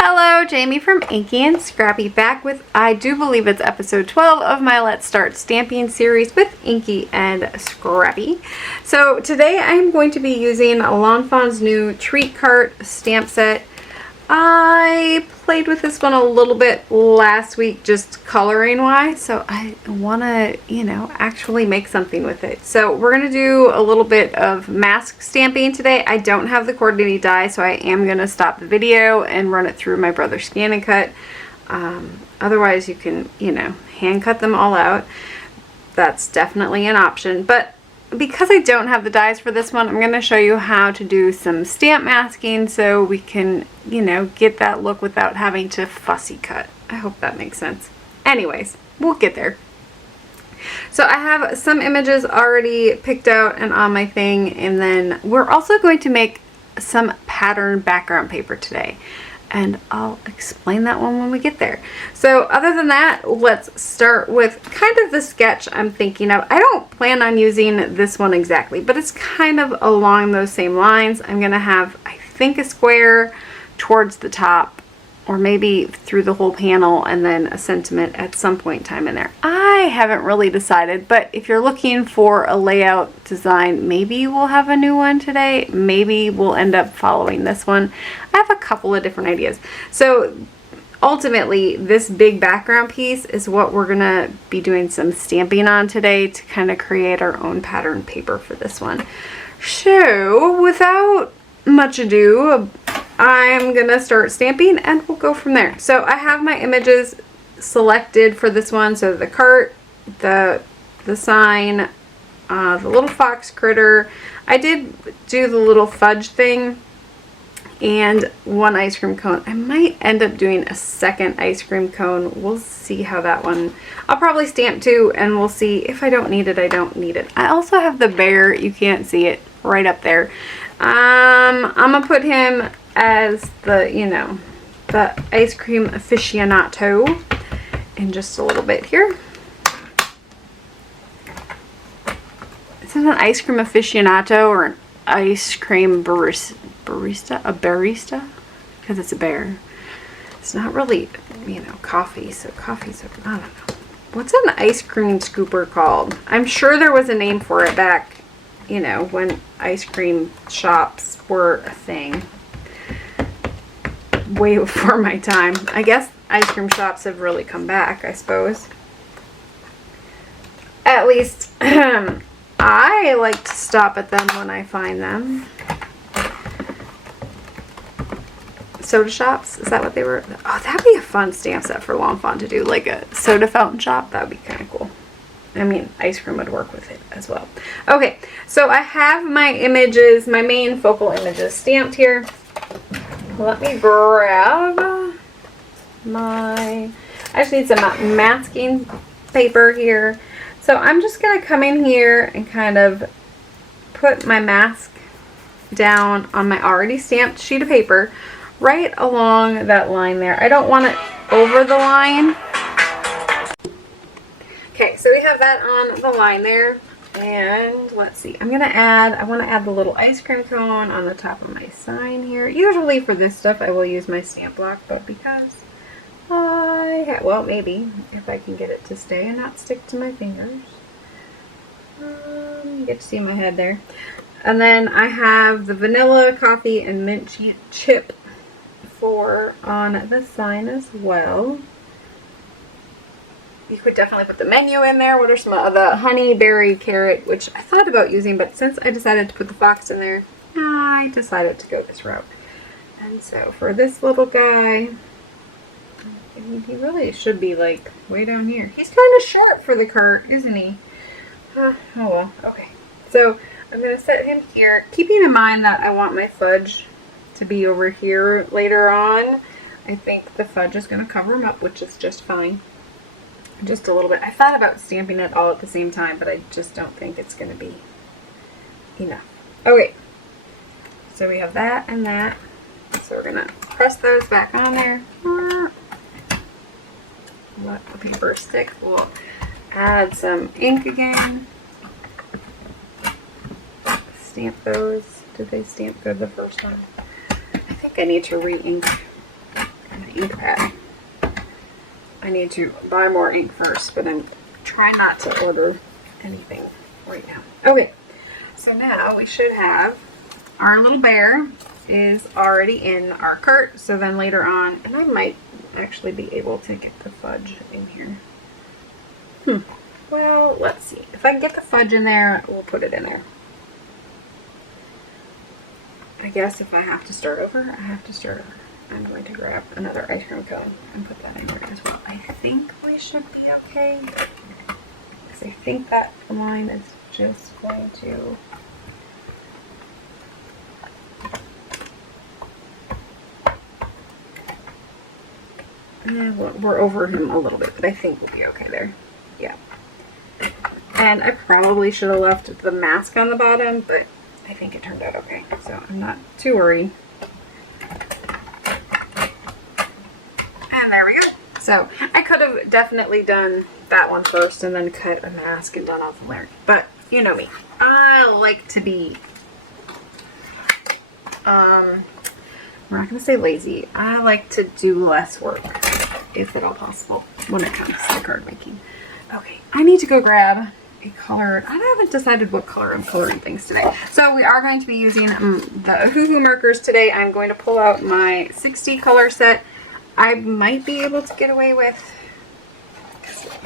Hello, Jamie from Inky&Scrappy back with, I do believe it's episode 12 of my Let's Start Stamping series with Inky&Scrappy. So today I'm going to be using Lawn Fawn's new treat cart stamp set. I played with this one a little bit last week just coloring wise, so I want to, actually make something with it. So we're going to do a little bit of mask stamping today. I don't have the coordinating die, so I am going to stop the video and run it through my brother's scan and cut. Otherwise you can, hand cut them all out. That's definitely an option, but because I don't have the dies for this one, I'm going to show you how to do some stamp masking so we can, get that look without having to fussy cut. I hope that makes sense. Anyways, we'll get there. So I have some images already picked out and on my thing, and then we're also going to make some pattern background paper today. And I'll explain that one when we get there. So other than that, let's start with kind of the sketch I'm thinking of. I don't plan on using this one exactly, but it's kind of along those same lines. I'm going to have, I think, a square towards the top, or maybe through the whole panel, and then a sentiment at some point in time in there. I haven't really decided, but if you're looking for a layout design, maybe we'll have a new one today. Maybe we'll end up following this one. I have a couple of different ideas. So ultimately, this big background piece is what we're gonna be doing some stamping on today to kind of create our own pattern paper for this one. So without much ado, I'm gonna start stamping and we'll go from there. So I have my images selected for this one. So the cart, the sign, the little fox critter. I did do the little fudge thing and one ice cream cone. I might end up doing a second ice cream cone. We'll see how that one, I'll probably stamp two and we'll see. If I don't need it, I don't need it. I also have the bear, you can't see it, right up there. I'm gonna put him as the, the ice cream aficionado in just a little bit here. Is it an ice cream aficionado or an ice cream barista? A barista? Because it's a bear. It's not really, coffee, so coffee's, I don't know. What's an ice cream scooper called? I'm sure there was a name for it back, when ice cream shops were a thing. Way before my time. I guess ice cream shops have really come back, I suppose. At least I like to stop at them when I find them. Soda shops, is that what they were? Oh, that'd be a fun stamp set for Lawn Fawn to do, like a soda fountain shop. That would be kind of cool. I mean, ice cream would work with it as well. Okay, so I have my images, my main focal images stamped here. Let me grab I just need some masking paper here. So I'm just going to come in here and kind of put my mask down on my already stamped sheet of paper right along that line there. I don't want it over the line. Okay, so we have that on the line there. And let's see, I want to add the little ice cream cone on the top of my sign here. Usually for this stuff I will use my stamp block, but because well, maybe if I can get it to stay and not stick to my fingers. You get to see my head there. And then I have the vanilla, coffee, and mint chip on the sign as well. You could definitely put the menu in there. What are some of the honey, berry, carrot, which I thought about using, but since I decided to put the fox in there, I decided to go this route. And so for this little guy, he really should be like way down here. He's kind of short for the cart, isn't he? Oh well, okay. So I'm going to set him here, keeping in mind that I want my fudge to be over here later on. I think the fudge is going to cover him up, which is just fine. Just a little bit. I thought about stamping it all at the same time, but I just don't think it's going to be enough. Okay, so we have that and that. So we're going to press those back on there. Let the paper stick. We'll add some ink again. Stamp those. Did they stamp good the first time? I think I need to re-ink. ink pad. I need to buy more ink first, but I'm trying not to order anything right now. Okay, so now we should have our little bear is already in our cart. So then later on, and I might actually be able to get the fudge in here. Well, let's see. If I can get the fudge in there, we'll put it in there. I guess if I have to start over, I have to start over. I'm going to grab another ice cream cone and put that in there as well. I think we should be okay. Because I think that line is just going to... we're over him a little bit, but I think we'll be okay there. Yeah. And I probably should have left the mask on the bottom, but I think it turned out okay. So I'm not too worried. And there we go. So I could have definitely done that one first and then cut a mask and done all the layering. But you know me. I like to be, we're not going to say lazy. I like to do less work, if at all possible, when it comes to card making. Okay, I need to go grab a color. I haven't decided what color I'm coloring things today. So we are going to be using the Hoo Hoo markers today. I'm going to pull out my 60 color set. I might be able to get away with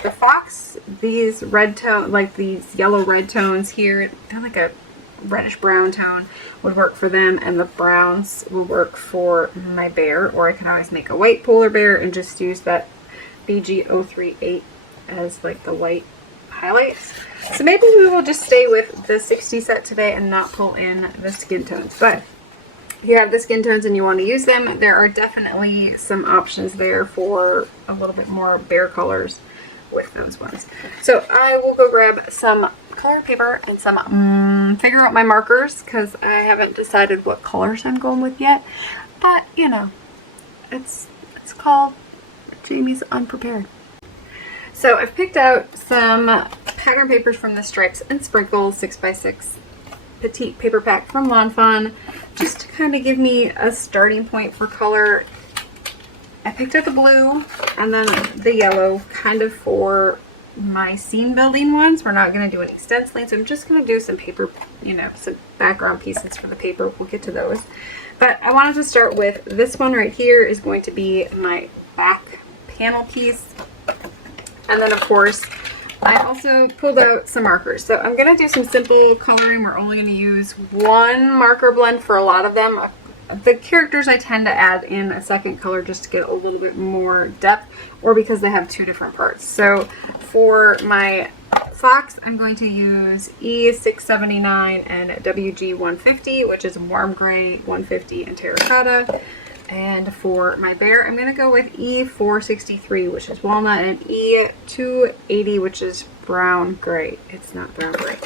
the Fox, these red tone, like these yellow red tones here. They're like a reddish brown tone would work for them, and the browns will work for my bear, or I can always make a white polar bear and just use that BG038 as like the white highlights. So maybe we will just stay with the 60 set today and not pull in the skin tones. But if you have the skin tones and you want to use them, there are definitely some options there for a little bit more bear colors with those ones. So I will go grab some colored paper and some figure out my markers, because I haven't decided what colors I'm going with yet. But you know, it's called Jamie's Unprepared. So I've picked out some pattern papers from the Stripes and Sprinkles 6x6 petite paper pack from Lawn Fawn, just to kind of give me a starting point for color. I picked out the blue and then the yellow kind of for my scene building ones. We're not going to do any stenciling, so I'm just going to do some paper, you know, some background pieces for the paper. We'll get to those. But I wanted to start with this one right here is going to be my back panel piece. And then of course, I also pulled out some markers. So I'm going to do some simple coloring. We're only going to use one marker blend for a lot of them. The characters I tend to add in a second color just to get a little bit more depth, or because they have two different parts. So for my Fox, I'm going to use E679 and WG150, which is warm gray, 150, and terracotta. And for my bear, I'm going to go with E463, which is walnut, and E280, which is brown gray. It's not brown gray.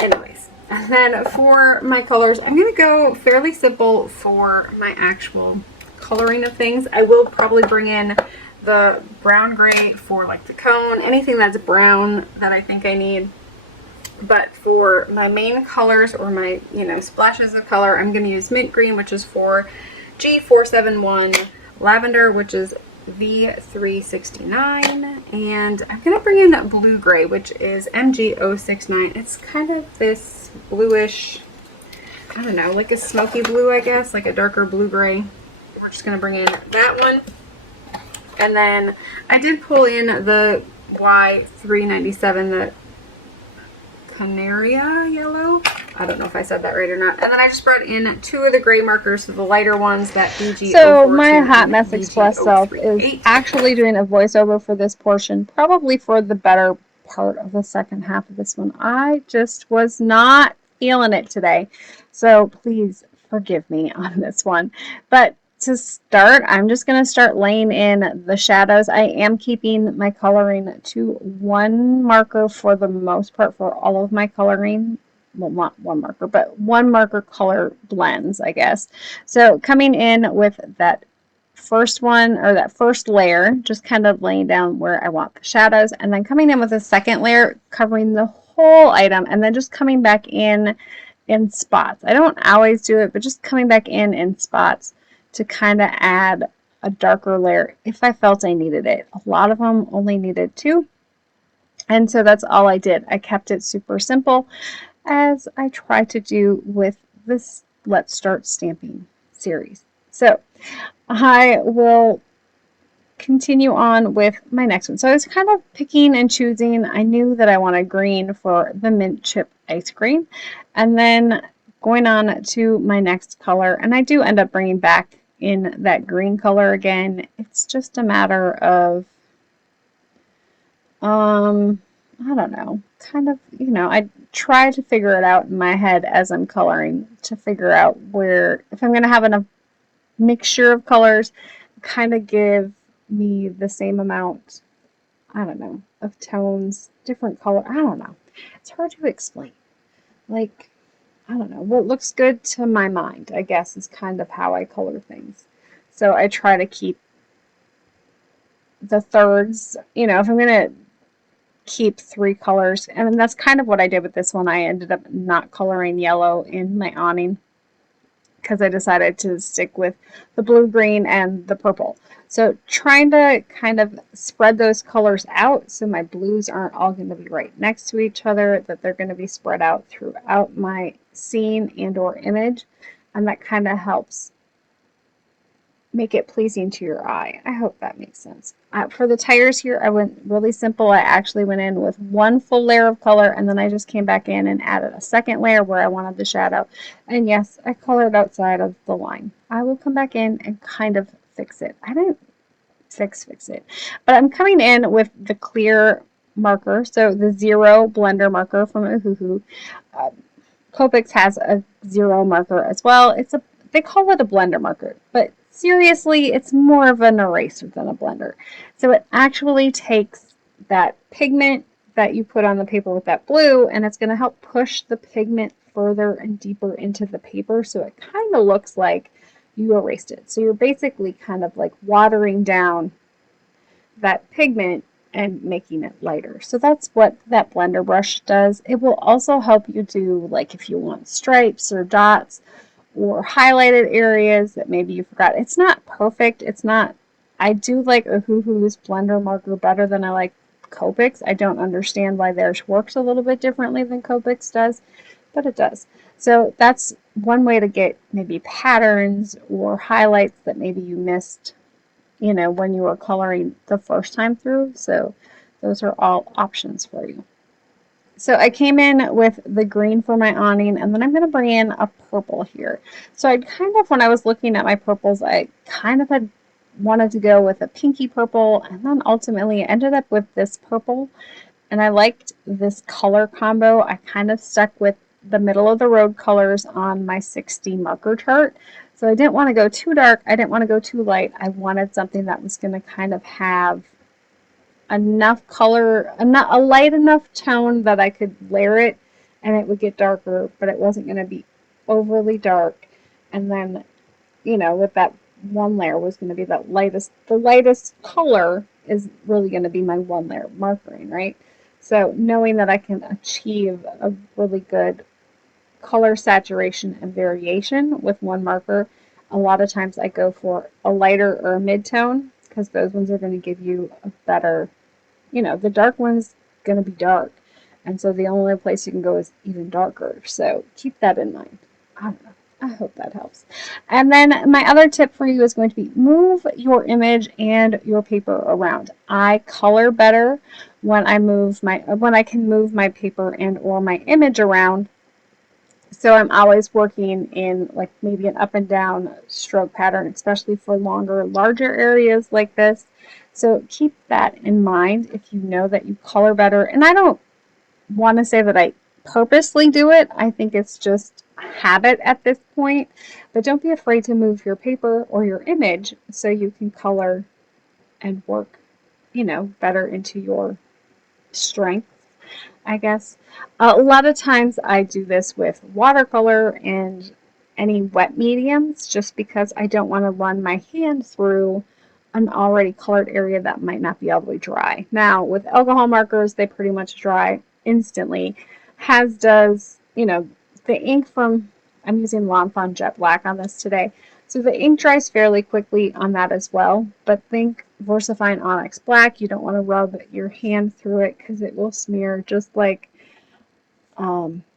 Anyways, and then for my colors, I'm going to go fairly simple for my actual coloring of things. I will probably bring in the brown gray for like the cone, anything that's brown that I think I need. But for my main colors, or my, you know, splashes of color, I'm going to use mint green, which is for G471, lavender, which is V369, and I'm going to bring in blue gray, which is MG069. It's kind of this bluish, I don't know, like a smoky blue, I guess, like a darker blue gray. We're just going to bring in that one. And then I did pull in the Y397, the Canaria yellow. I don't know if I said that right or not. And then I just brought in two of the gray markers, so the lighter ones, that BG. So my Hot Mess Express self is actually doing a voiceover for this portion, probably for the better part of the second half of this one. I just was not feeling it today, so please forgive me on this one. But to start, I'm just going to start laying in the shadows. I am keeping my coloring to one marker for the most part for all of my coloring. Well, not one marker, but one marker color blends, I guess. So coming in with that first one, or that first layer, just kind of laying down where I want the shadows, and then coming in with a second layer covering the whole item, and then just coming back in spots. I don't always do it, but just coming back in spots to kind of add a darker layer if I felt I needed it. A lot of them only needed 2. And so that's all I did. I kept it super simple, as I try to do with this Let's Start Stamping series. So I will continue on with my next one. So I was kind of picking and choosing. I knew that I wanted green for the mint chip ice cream, and then going on to my next color, and I do end up bringing back in that green color again. It's just a matter of I don't know, kind of, I try to figure it out in my head as I'm coloring to figure out where, if I'm going to have enough mixture of colors, kind of give me the same amount, I don't know, of tones, different color. I don't know. It's hard to explain. Like, I don't know. What looks good to my mind, I guess, is kind of how I color things. So I try to keep the thirds, if I'm going to keep 3 colors, and that's kind of what I did with this one. I ended up not coloring yellow in my awning because I decided to stick with the blue, green, and the purple. So trying to kind of spread those colors out so my blues aren't all going to be right next to each other, that they're going to be spread out throughout my scene and or image, and that kind of helps make it pleasing to your eye. I hope that makes sense. For the tires here, I went really simple. I actually went in with 1 full layer of color, and then I just came back in and added a second layer where I wanted the shadow. And yes, I colored outside of the line. I will come back in and kind of fix it. I didn't fix it, but I'm coming in with the clear marker, so the 0 blender marker from Ohuhu. Copics has a 0 marker as well. They call it a blender marker, but seriously, it's more of an eraser than a blender. So it actually takes that pigment that you put on the paper with that blue, and it's going to help push the pigment further and deeper into the paper, so it kind of looks like you erased it. So you're basically kind of like watering down that pigment and making it lighter. So that's what that blender brush does. It will also help you do, like, if you want stripes or dots or highlighted areas that maybe you forgot. It's not perfect. I do like Ohuhu's blender marker better than I like Copics. I don't understand why theirs works a little bit differently than Copics does, but it does. So that's one way to get maybe patterns or highlights that maybe you missed, when you were coloring the first time through. So those are all options for you. So I came in with the green for my awning, and then I'm going to bring in a purple here. So when I was looking at my purples, I kind of had wanted to go with a pinky purple, and then ultimately I ended up with this purple, and I liked this color combo. I kind of stuck with the middle of the road colors on my 60 marker chart. So I didn't want to go too dark. I didn't want to go too light. I wanted something that was going to kind of have enough color, a light enough tone that I could layer it and it would get darker, but it wasn't going to be overly dark. And then, with that one layer was going to be the lightest color is really going to be my 1 layer markering, right? So knowing that I can achieve a really good color saturation and variation with 1 marker, a lot of times I go for a lighter or a mid-tone, because those ones are going to give you a better, the dark one's going to be dark, and so the only place you can go is even darker. So keep that in mind. I don't know. I hope that helps. And then my other tip for you is going to be move your image and your paper around. I color better when I can move my paper and or my image around. So I'm always working in like maybe an up and down stroke pattern, especially for larger areas like this. So keep that in mind if you know that you color better. And I don't want to say that I purposely do it. I think it's just a habit at this point. But don't be afraid to move your paper or your image so you can color and work, better into your strength, I guess. A lot of times I do this with watercolor and any wet mediums just because I don't want to run my hand through an already colored area that might not be all the way dry. Now, with alcohol markers, they pretty much dry instantly, as does, the ink from, I'm using Lawn Fawn Jet Black on this today. So So the ink dries fairly quickly on that as well, but think VersaFine Onyx Black. You don't want to rub your hand through it because it will smear, just like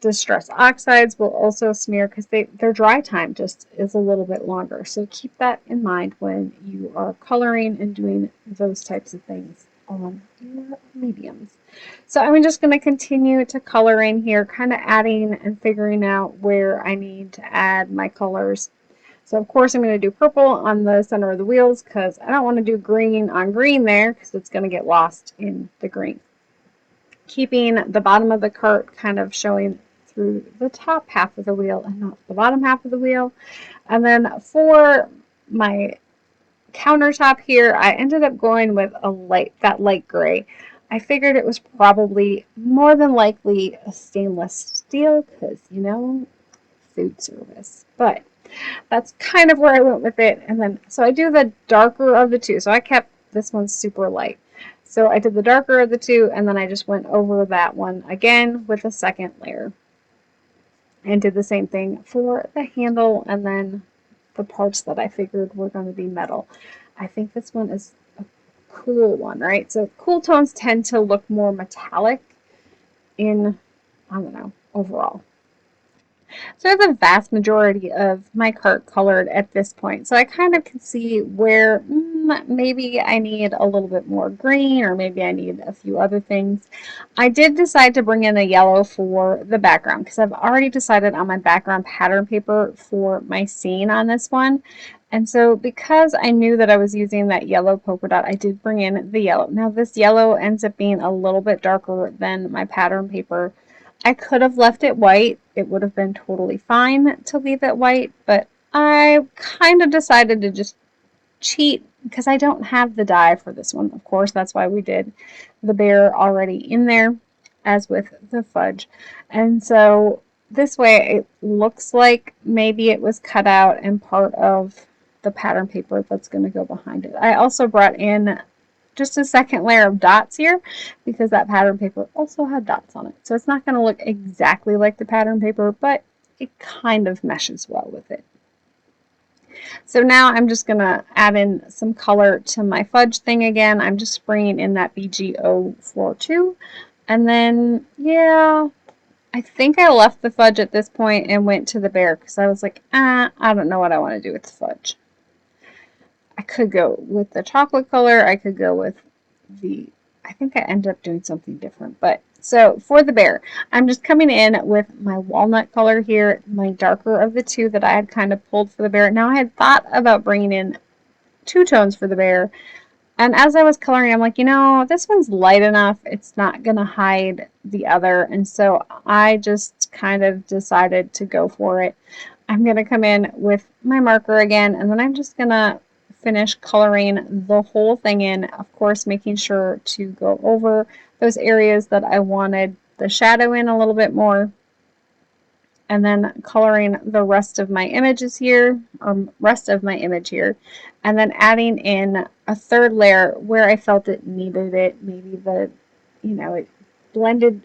Distress Oxides will also smear because their dry time just is a little bit longer. So keep that in mind when you are coloring and doing those types of things on your mediums. So I'm just going to continue to color in here, kind of adding and figuring out where I need to add my colors. So of course I'm going to do purple on the center of the wheels because I don't want to do green on green there because it's going to get lost in the green. Keeping the bottom of the cart kind of showing through the top half of the wheel and not the bottom half of the wheel. And then for my countertop here, I ended up going with that light gray. I figured it was probably more than likely a stainless steel because, you know, food service. But that's kind of where I went with it. And then, so I do the darker of the two. So I kept this one super light. So I did the darker of the two, and then I just went over that one again with a second layer. And did the same thing for the handle and then the parts that I figured were going to be metal. I think this one is a cool one, right? So cool tones tend to look more metallic in, I don't know, overall. So the vast majority of my cart colored at this point. So I kind of can see where maybe I need a little bit more green or maybe I need a few other things. I did decide to bring in a yellow for the background because I've already decided on my background pattern paper for my scene on this one. And so because I knew that I was using that yellow polka dot, I did bring in the yellow. Now this yellow ends up being a little bit darker than my pattern paper. I could have left it white. It would have been totally fine to leave it white, but I kind of decided to just cheat because I don't have the die for this one. Of course, that's why we did the bear already in there, as with the fudge. And so this way it looks like maybe it was cut out and part of the pattern paper that's going to go behind it. I also brought in just a second layer of dots here because that pattern paper also had dots on it. So it's not going to look exactly like the pattern paper, but it kind of meshes well with it. So now I'm just going to add in some color to my fudge thing again. I'm just spraying in that BG042. And then, yeah, I think I left the fudge at this point and went to the bear because I was like, I don't know what I want to do with the fudge. I could go with the chocolate color. I could go with I think I ended up doing something different. But so for the bear, I'm just coming in with my walnut color here, my darker of the two that I had kind of pulled for the bear. Now I had thought about bringing in two tones for the bear. And as I was coloring, I'm like, you know, this one's light enough. It's not going to hide the other. And so I just kind of decided to go for it. I'm going to come in with my marker again, and then I'm just going to finish coloring the whole thing in, of course making sure to go over those areas that I wanted the shadow in a little bit more, and then coloring the rest of my images here, or rest of my image here, and then adding in a third layer where I felt it needed it. Maybe it blended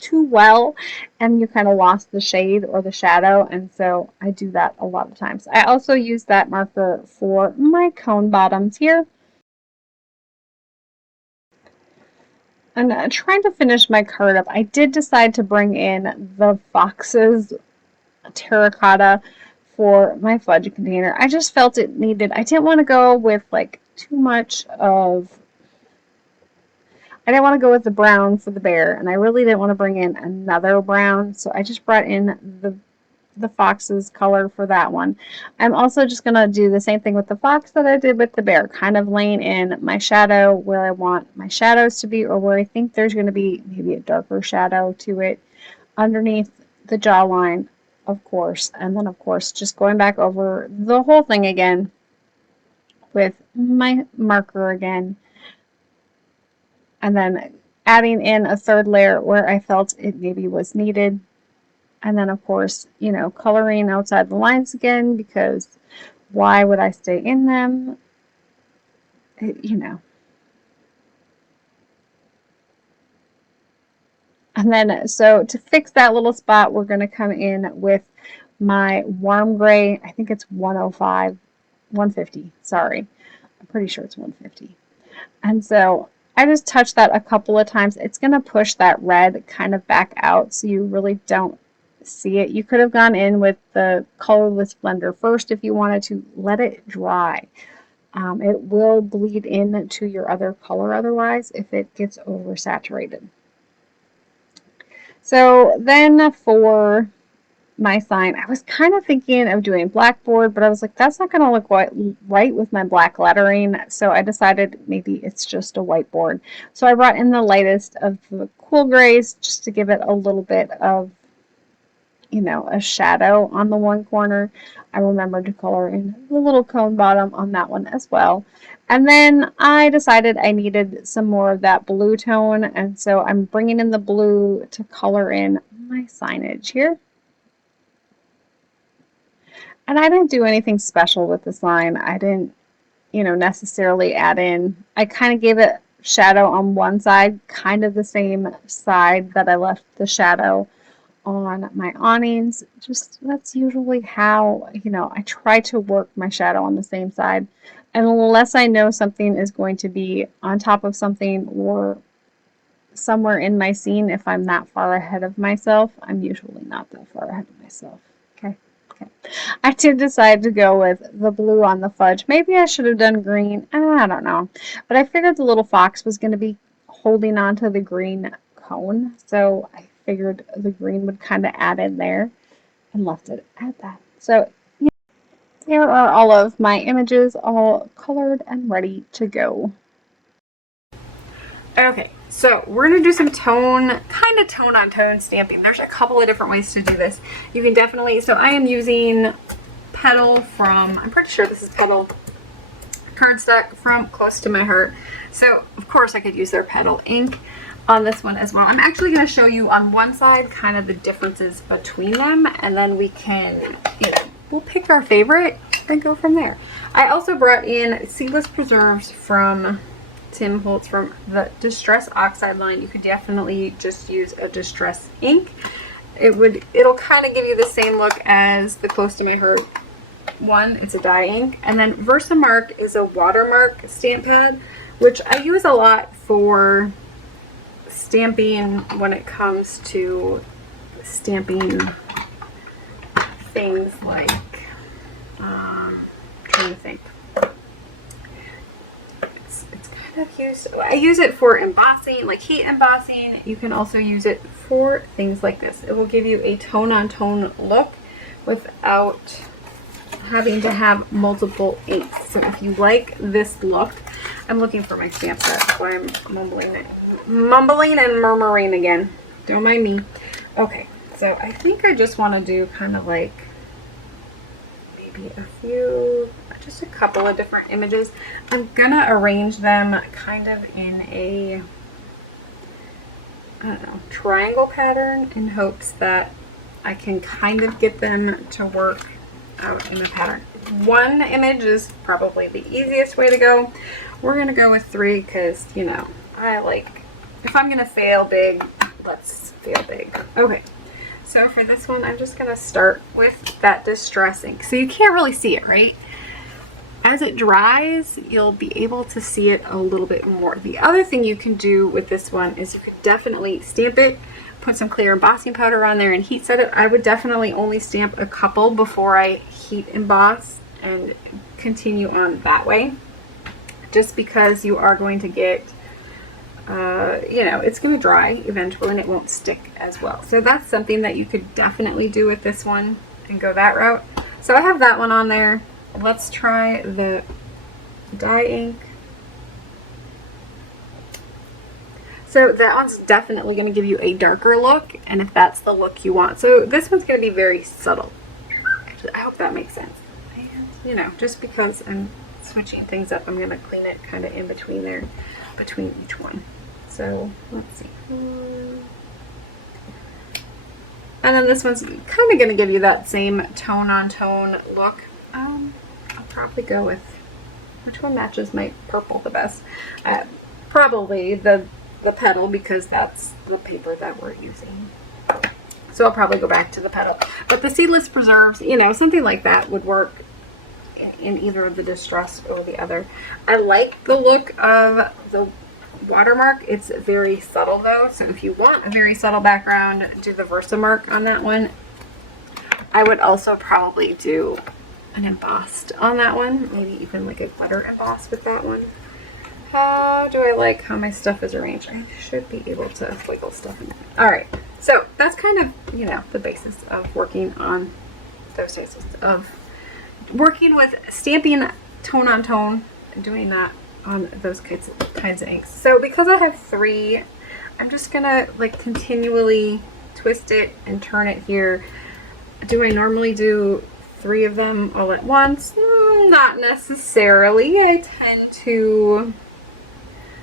too well and you kind of lost the shade or the shadow, and so I do that a lot of times. I also use that marker for my cone bottoms here. And trying to finish my card up, I did decide to bring in the Fox's terracotta for my fudge container. I just felt it needed, I didn't want to go with like too much of, I didn't want to go with the brown for the bear, and I really didn't want to bring in another brown, so I just brought in the fox's color for that one. I'm also just going to do the same thing with the fox that I did with the bear, kind of laying in my shadow where I want my shadows to be, or where I think there's going to be maybe a darker shadow to it underneath the jawline, of course. And then, of course, just going back over the whole thing again with my marker again, and then adding in a third layer where I felt it maybe was needed. And then, of course, coloring outside the lines again, because why would I stay in them? And then, so to fix that little spot, we're going to come in with my warm gray. I think it's 105, 150. Sorry. I'm pretty sure it's 150. And so I just touched that a couple of times. It's going to push that red kind of back out so you really don't see it. You could have gone in with the colorless blender first if you wanted to. Let it dry. It will bleed into your other color otherwise if it gets oversaturated. So then for my sign, I was kind of thinking of doing blackboard, but I was like, that's not going to look right with my black lettering. So I decided maybe it's just a whiteboard. So I brought in the lightest of the cool grays just to give it a little bit of, you know, a shadow on the one corner. I remembered to color in the little cone bottom on that one as well. And then I decided I needed some more of that blue tone, and so I'm bringing in the blue to color in my signage here. And I didn't do anything special with this line. I didn't, you know, necessarily add in. I kind of gave it shadow on one side, kind of the same side that I left the shadow on my awnings. Just that's usually how, you know, I try to work my shadow on the same side. And unless I know something is going to be on top of something or somewhere in my scene, if I'm that far ahead of myself, I'm usually not that far ahead of myself. Okay. I did decide to go with the blue on the fudge. Maybe I should have done green. I don't know. But I figured the little fox was going to be holding on to the green cone. So I figured the green would kind of add in there and left it at that. So yeah, there are all of my images all colored and ready to go. Okay, so we're going to do some tone on tone stamping. There's a couple of different ways to do this. You can definitely, so I am using Petal from, I'm pretty sure this is Petal cardstock from Close to My Heart. So of course I could use their Petal ink on this one as well. I'm actually going to show you on one side kind of the differences between them, and then we can, you know, we'll pick our favorite and go from there. I also brought in Seedless Preserves from Tim Holtz from the Distress Oxide line. You could definitely just use a Distress ink. It'll kind of give you the same look as the Close to My Heart one. It's a dye ink. And then Versamark is a watermark stamp pad, which I use a lot for stamping when it comes to stamping things like trying to think. I use it for embossing, like heat embossing. You can also use it for things like this. It will give you a tone-on-tone look without having to have multiple inks. So if you like this look, I'm looking for my stamp set, that's why I'm mumbling and murmuring again. Don't mind me. Okay, so I think I just want to do kind of like maybe just a couple of different images. I'm gonna arrange them kind of in a, I don't know, triangle pattern in hopes that I can kind of get them to work out in a pattern. One image is probably the easiest way to go. We're gonna go with 3 because, you know, I like, if I'm gonna fail big, let's fail big. Okay. So for this one, I'm just gonna start with that Distress ink. So you can't really see it, right? As it dries, you'll be able to see it a little bit more. The other thing you can do with this one is you could definitely stamp it, put some clear embossing powder on there and heat set it. I would definitely only stamp a couple before I heat emboss and continue on that way. Just because you are going to get, you know, it's going to dry eventually and it won't stick as well. So that's something that you could definitely do with this one and go that route. So I have that one on there. Let's try the dye ink. So that one's definitely going to give you a darker look, and if that's the look you want. So this one's going to be very subtle. I hope that makes sense. And, you know, just because I'm switching things up, I'm going to clean it kind of in between there, between each one. So let's see. And then this one's kind of going to give you that same tone-on-tone look. I'll probably go with, which one matches my purple the best? Probably the Petal, because that's the paper that we're using. So I'll probably go back to the petal. But the seedless preserves, you know, something like that would work in either the distressed or the other. I like the look of the watermark. It's very subtle though. So if you want a very subtle background, do the Versamark on that one. I would also probably do an embossed on that one. Maybe even like a glitter emboss with that one. How do I like how my stuff is arranged? I should be able to wiggle stuff in there. Alright, so that's kind of, you know, the basis of working on those tastes of working with stamping tone on tone and doing that on those kinds of inks. So because I have 3, I'm just gonna like continually twist it and turn it here. Do I normally do 3 of them all at once? Not necessarily. I tend to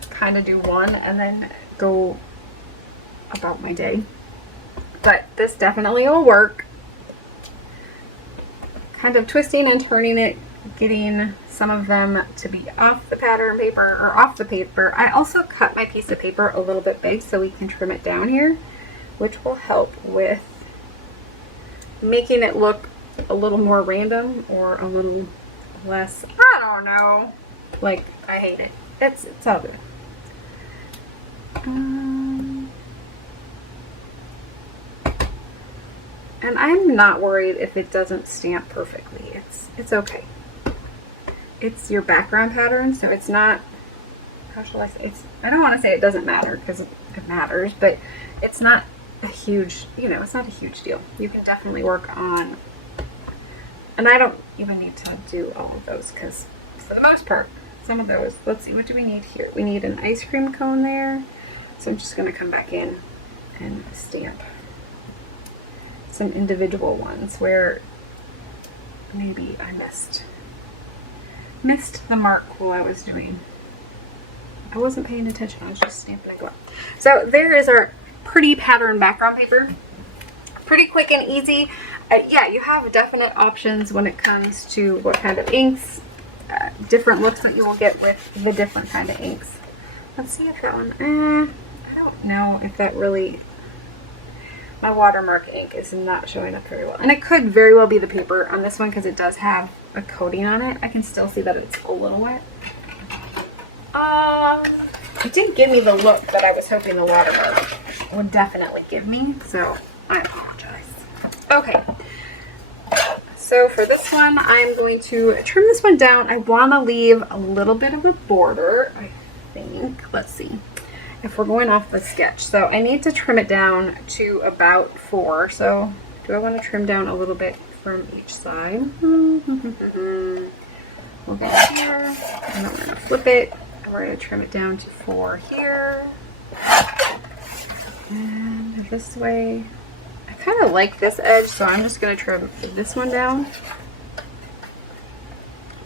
kind of do one and then go about my day. But this definitely will work. Kind of twisting and turning it, getting some of them to be off the pattern paper or off the paper. I also cut my piece of paper a little bit big so we can trim it down here, which will help with making it look a little more random or a little less, I don't know, like I hate it. It's all good. And I'm not worried if it doesn't stamp perfectly. It's okay. It's your background pattern, so it's not, how shall I say, I don't want to say it doesn't matter because it matters, but it's not a huge, you know, it's not a huge deal. You can definitely work on, and I don't even need to do all of those because for the most part, some of those, let's see, what do we need here? We need an ice cream cone there. So I'm just going to come back in and stamp some individual ones where maybe I missed the mark while I was doing. I wasn't paying attention. I was just stamping and going. So there is our pretty pattern background paper. Pretty quick and easy. Yeah, you have definite options when it comes to what kind of inks, different looks that you will get with the different kind of inks. Let's see if that one, I don't know if that really, my watermark ink is not showing up very well. And it could very well be the paper on this one because it does have a coating on it. I can still see that it's a little wet. It didn't give me the look that I was hoping the watermark would definitely give me, so I apologize. Okay, so for this one, I'm going to trim this one down. I want to leave a little bit of a border, I think. Let's see if we're going off the sketch. So I need to trim it down to about 4. So do I want to trim down a little bit from each side? We'll go here, and then we're going to flip it, and we're going to trim it down to 4 here. And this way, I kind of like this edge, so I'm just going to trim this one down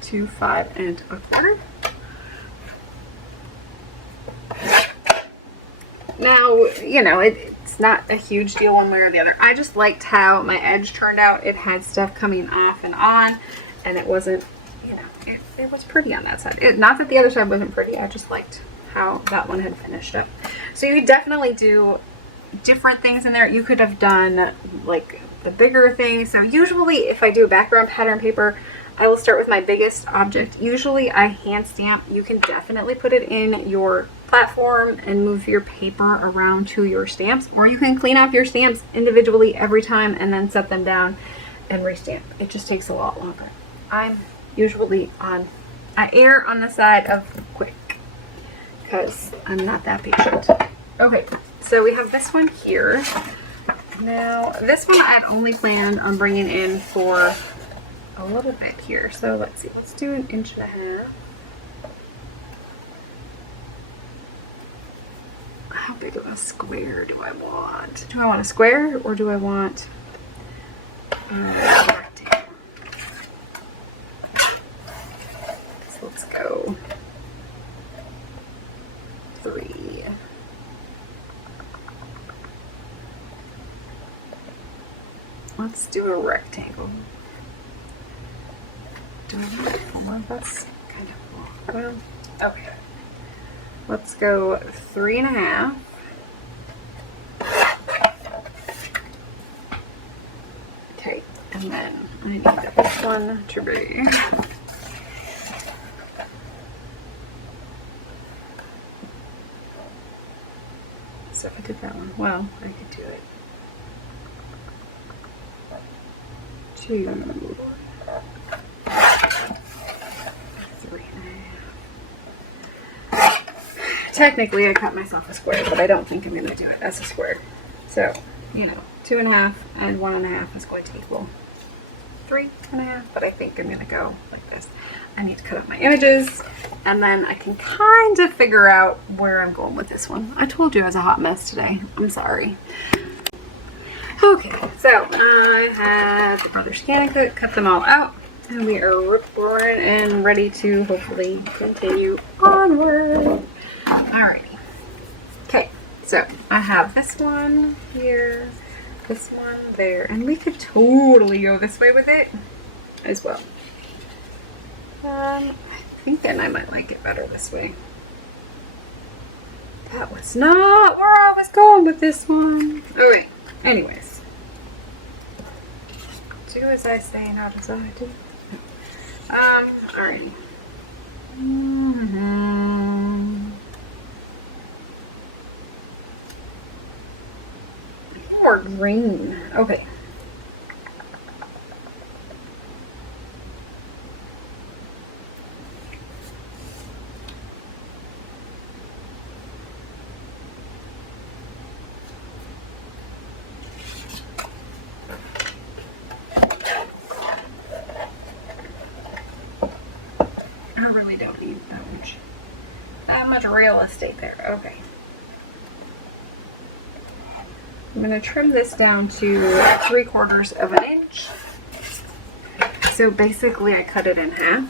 to 5 1/4. Now, you know, it's not a huge deal one way or the other. I just liked how my edge turned out. It had stuff coming off and on, and it wasn't, you know, it was pretty on that side. Not that the other side wasn't pretty, I just liked how that one had finished up. So you could definitely do different things in there. You could have done like the bigger things. So usually if I do a background pattern paper, I will start with my biggest object. Usually I hand stamp. You can definitely put it in your platform and move your paper around to your stamps, or you can clean up your stamps individually every time and then set them down and restamp. It just takes a lot longer. I'm usually I err on the side of quick because I'm not that patient. Okay, so we have this one here. Now this one I had only planned on bringing in for a little bit here. So let's see, let's do 1.5 inches. How big of a square do I want? Do I want a square or do I want a rectangle? So let's go 3. Let's do a rectangle. Do I want 4? That's kind of long. Well, okay. Let's go 3 1/2. And then I need this one to be. So if I did that one, well, I could do it. 2, 3.5. Technically, I cut myself a square, but I don't think I'm going to do it as a square. So, you know, 2.5 and 1.5 is going to equal 3.5, but I think I'm going to go like this. I need to cut up my images, and then I can kind of figure out where I'm going with this one. I told you I was a hot mess today. I'm sorry. Okay, so I have the Brother Scan cut them all out, and we are rip-roaring and ready to hopefully continue onward. Alrighty. Okay, so I have this one here, this one there, and we could totally go this way with it as well. I think then I might like it better this way. That was not where I was going with this one. Okay, anyways. Do as I say, not as I do. Alright. More green. Okay. I really don't need that much real estate there. Okay. I'm going to trim this down to 3/4 of an inch. So basically I cut it in half.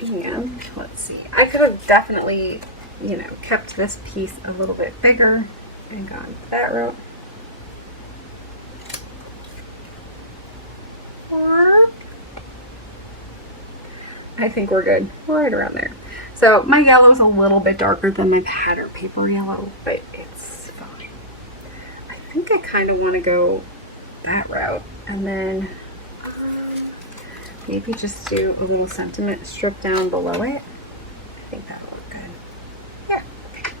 And let's see. I could have definitely, you know, kept this piece a little bit bigger and gone that route. I think we're good. Right around there. So my yellow is a little bit darker than my pattern paper yellow, but it's fine. I think I kind of want to go that route, and then maybe just do a little sentiment strip down below it. I think that'll look good. Yeah. Okay.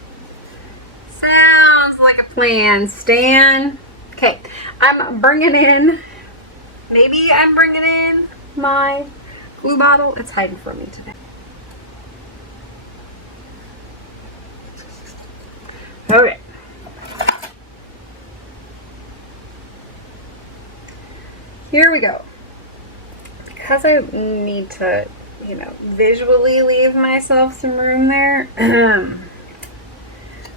Sounds like a plan, Stan. Okay, I'm bringing in my glue bottle. It's hiding from me today. Okay. Here we go. Because I need to, you know, visually leave myself some room there.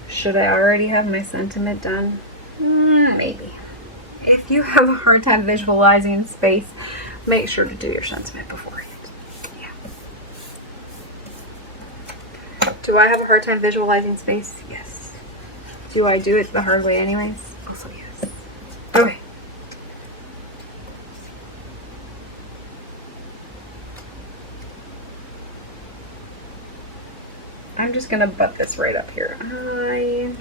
Should I already have my sentiment done? Maybe. If you have a hard time visualizing space, make sure to do your sentiment beforehand. Yeah. Do I have a hard time visualizing space? Yes. Do I do it the hard way anyways? Also yes. Okay. I'm just gonna butt this right up here. I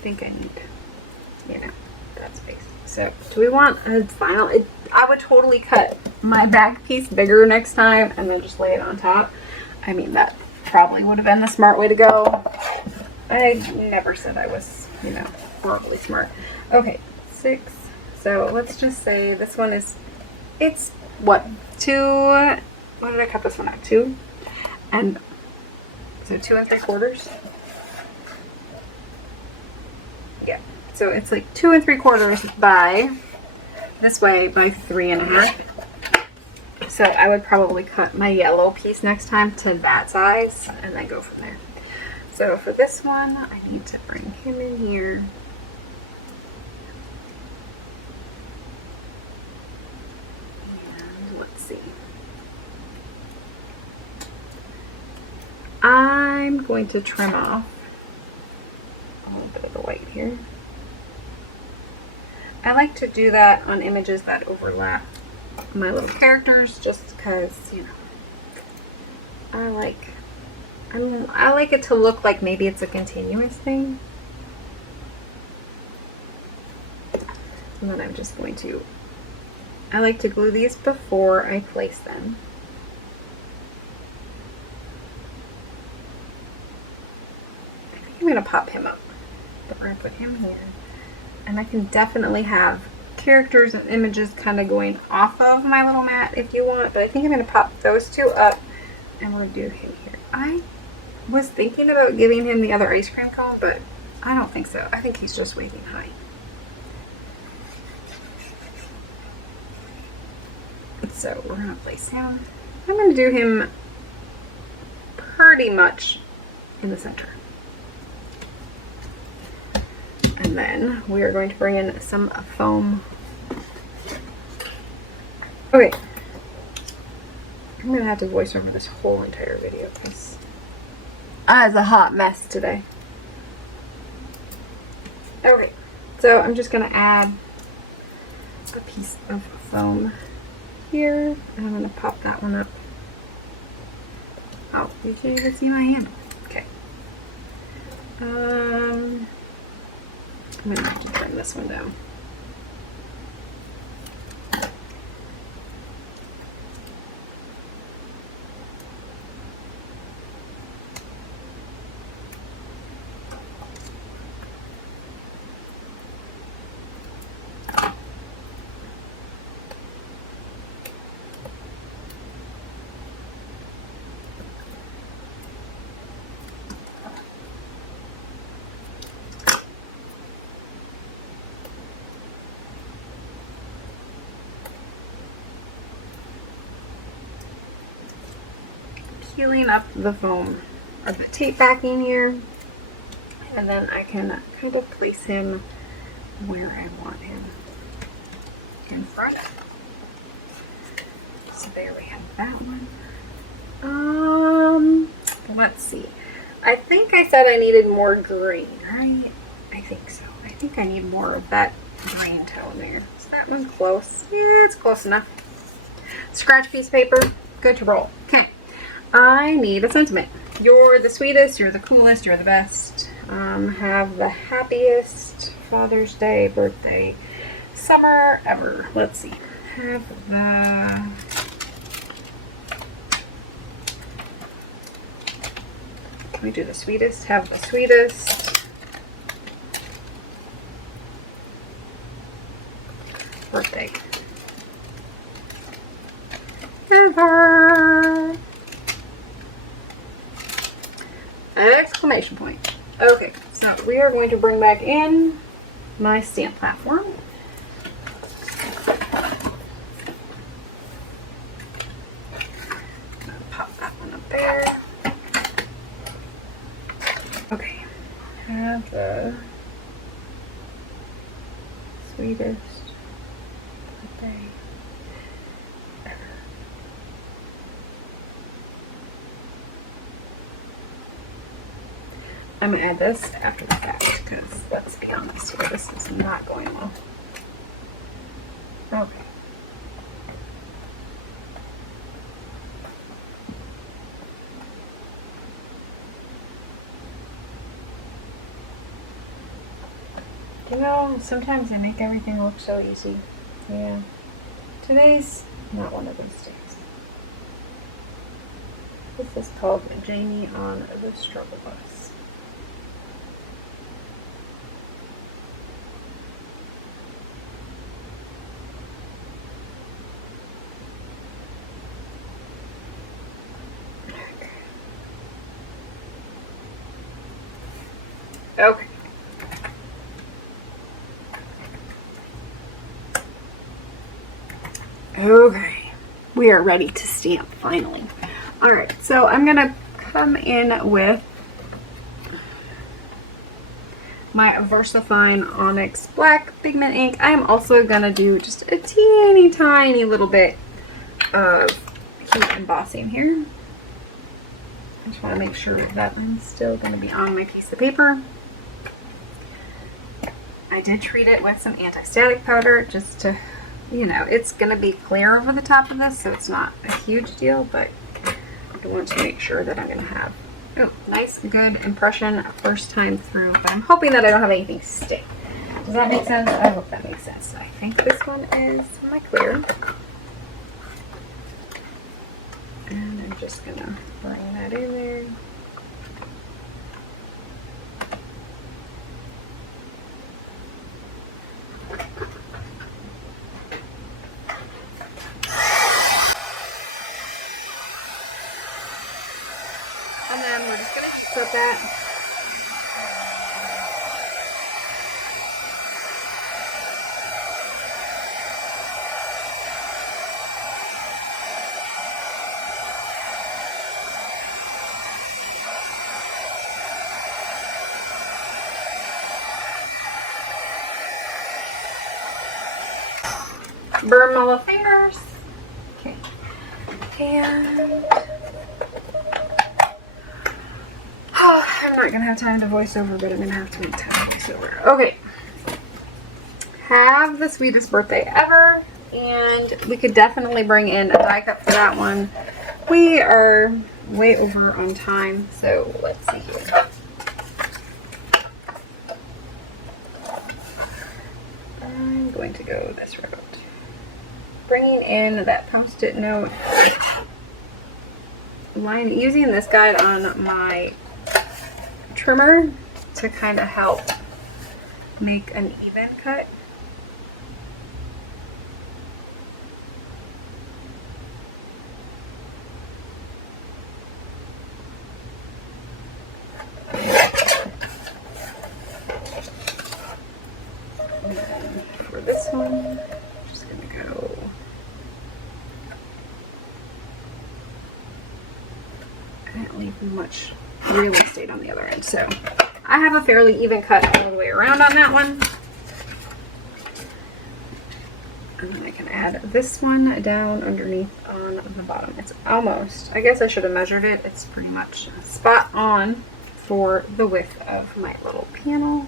think I need, you know, that space. So, do we want a final? I would totally cut my back piece bigger next time and then just lay it on top. I mean, that probably would have been the smart way to go. I never said I was, you know, horribly smart. Okay, 6. So, let's just say this one is, it's what, 2, what did I cut this one at? 2? And so 2 3/4. Yeah. So it's like 2 3/4 by this way by 3.5. So I would probably cut my yellow piece next time to that size and then go from there. So for this one, I need to bring him in here. And let's see. I'm going to trim off a little bit of the white here. I like to do that on images that overlap my little characters just because, you know, I like it to look like maybe it's a continuous thing. And then I'm just going to, I like to glue these before I place them. I think I'm going to pop him up. But we're going to put him here. And I can definitely have characters and images kind of going off of my little mat if you want. But I think I'm going to pop those two up. And we're going to do him here. I was thinking about giving him the other ice cream cone, but I don't think so. I think he's just waving high. So we're going to place him. I'm going to do him pretty much in the center. And then we are going to bring in some foam. Okay. I'm going to have to voice over this whole entire video because I was a hot mess today. Okay. So I'm just going to add a piece of foam here, and I'm going to pop that one up. Oh, you can't even see my hand. Okay. I'm going to have to bring this one down. Peeling up the foam or the tape backing here, and then I can kind of place him where I want him in front. So there we have that one. Let's see. I think I said I needed more green, right? I think so. I think I need more of that green tone there. Is that one close? Yeah, it's close enough. Scratch piece of paper, good to roll. Okay. I need a sentiment. You're the sweetest, you're the coolest, you're the best. Have the happiest Father's Day, birthday, summer ever. Let's see. Have the... Can we do the sweetest? Have the sweetest birthday ever. Exclamation point. Okay, so we are going to bring back in my stamp platform. Pop that one up there. Okay, have the sweetest birthday. I'm going to add this after the fact because, let's be honest here, this is not going well. Okay. You know, sometimes I make everything look so easy. Yeah. Today's not one of those days. This is called Jamie on the Struggle Bus. Okay. Okay. We are ready to stamp finally. Alright, so I'm going to come in with my VersaFine Onyx Black Pigment ink. I'm also going to do just a teeny tiny little bit of heat embossing here. I just want to make sure that I'm still going to be on my piece of paper. I did treat it with some anti-static powder just to, you know, it's going to be clear over the top of this, so it's not a huge deal, but I want to make sure that I'm going to have nice, good impression first time through, but I'm hoping that I don't have anything stick. Does that make sense? I hope that makes sense. I think this one is my clear. And I'm just gonna bring that in there. And then we're just gonna set that. Burn my little fingers. Okay. And I'm not gonna have time to voice over, but I'm gonna have to make time to voice over. Okay. Have the sweetest birthday ever, and we could definitely bring in a die cup for that one. We are way over on time, so let's see here. I'm going to go this route. Bringing in that post-it note line, using this guide on my trimmer to kind of help make an even cut. And then for this one, I'm just going to go I didn't leave much real estate on the other end, so I have a fairly even cut all the way around on that one. And then I can add this one down underneath on the bottom. It's almost, I guess I should have measured it. It's pretty much spot on for the width of my little panel.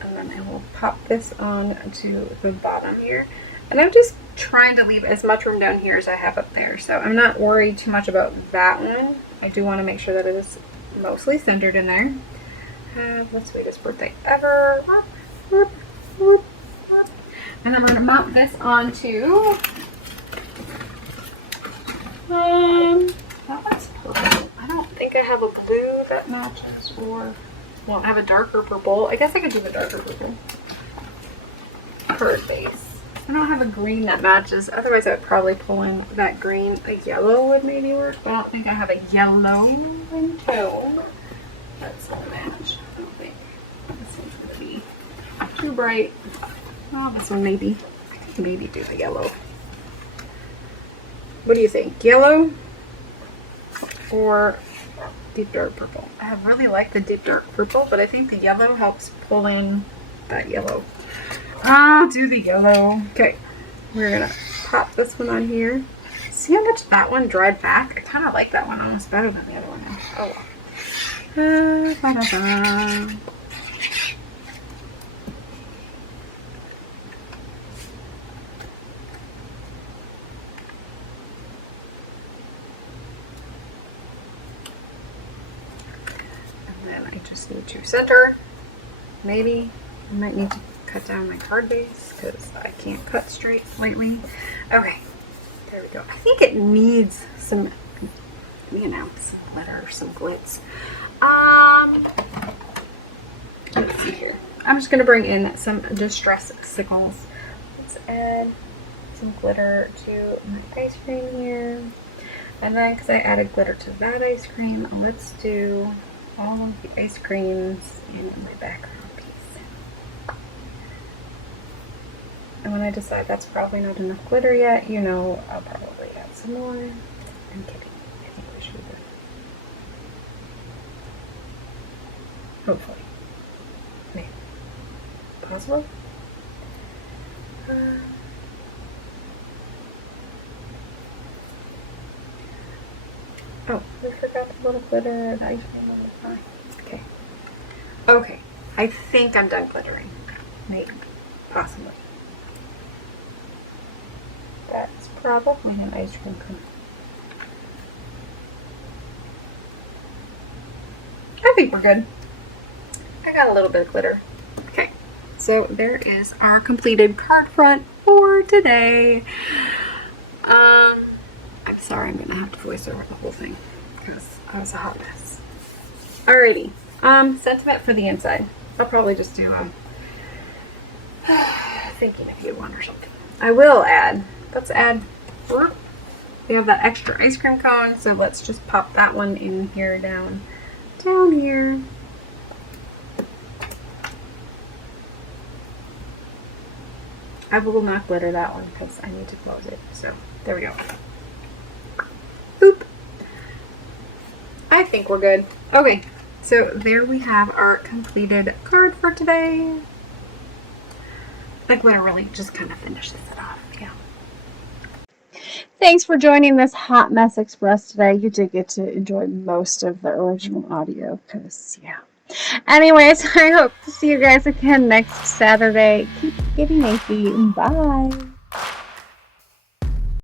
And then I will pop this on to the bottom here. And I'm just trying to leave as much room down here as I have up there, so I'm not worried too much about that one. I do want to make sure that it is mostly centered in there. Have the sweetest birthday ever. And I'm going to mount this onto that one's purple. I don't think I have a blue that matches, or well, I have a darker purple. I guess I could do the darker purple for a base. I don't have a green that matches, otherwise I would probably pull in that green. A yellow would maybe work, but I don't think I have a yellow in tone. That's gonna match. I don't think this one's gonna be too bright. Oh, this one maybe. I could maybe do the yellow. What do you think? Yellow or deep dark purple? I really like the deep dark purple, but I think the yellow helps pull in that yellow. I'll do the yellow. Okay, we're gonna pop this one on here. See how much that one dried back? I kind of like that one almost better than the other one. Oh. And then I just need to center. Maybe I might need to cut down my card base because I can't cut straight lately. Okay, there we go. I think it needs some, you know, some glitter, some glitz. Let's see here. I'm just gonna bring in some Distress Signals. Let's add some glitter to my ice cream here. And then, because I added glitter to that ice cream, let's do all of the ice creams in my background. And when I decide that's probably not enough glitter yet, you know, I'll probably add some more. I'm kidding. I think we should be good. Hopefully. Maybe. Possible? Oh, we forgot the little glitter, the ice cream on the front. Okay. Okay. I think I'm done glittering. Maybe. Possibly. That's probably an ice cream cone. I think we're good. I got a little bit of glitter. Okay, so there is our completed card front for today. I'm sorry, I'm gonna have to voice over the whole thing because I was a hot mess. Alrighty, sentiment for the inside. I'll probably just do thinking if you want or something. I will add, let's add, we have that extra ice cream cone, so let's just pop that one in here down here. I will not glitter that one because I need to close it. So there we go. Boop. I think we're good. Okay, so there we have our completed card for today. The glitter really just kind of finishes it off. Yeah. Thanks for joining this Hot Mess Express today. You did get to enjoy most of the original audio because, yeah. Anyways, I hope to see you guys again next Saturday. Keep getting inky. Bye.